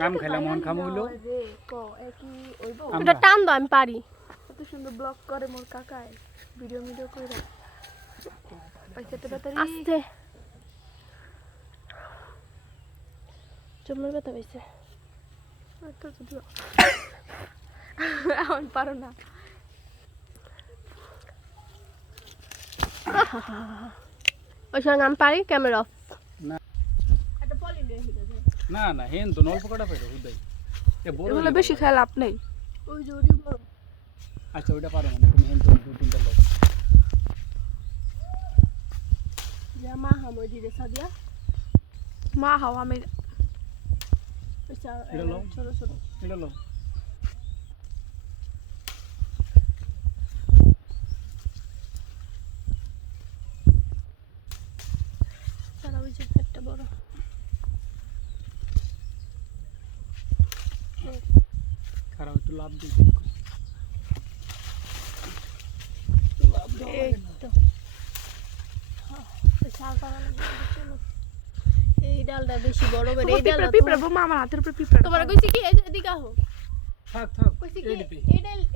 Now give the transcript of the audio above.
কাম খেলা মন খামু হইলো এটা টান দাও আমি পারি কত সুন্দর ব্লগ করে মোর কাকায় ভিডিও করে পয়সা তো তাড়াতাড়ি আস্তে চমড় ব্যথা হইছে তো যদিও এখন পারো না ওই সঙ্গে আমি পারি ক্যামেরা অফ না না হেন তো অল্প কটা পাইলো হুদাই এ বড় এগুলো বেশি খেয়াল লাভ নেই ওই জোরি বড় আচ্ছা ওইটা পারো মানে তুমি হেন তো দুই তিনটা লোক যা মা হামো দিরে সাদিয়া মা হাও আমি এটা লও ছোট ছোট এটা লও তারা ওই যে একটা বড় খারাপ একটু লাভ দিয়ে দেখো এই তো এই ডালটা বেশি বড় বের এই ডালটা পিঁপড়া বোমা আমার হাতের উপরে পিঁপড়া তোমার কইছি কি এই যে এদিকে আহো থাক থাক কইছি কি এইদিকে এই ডাল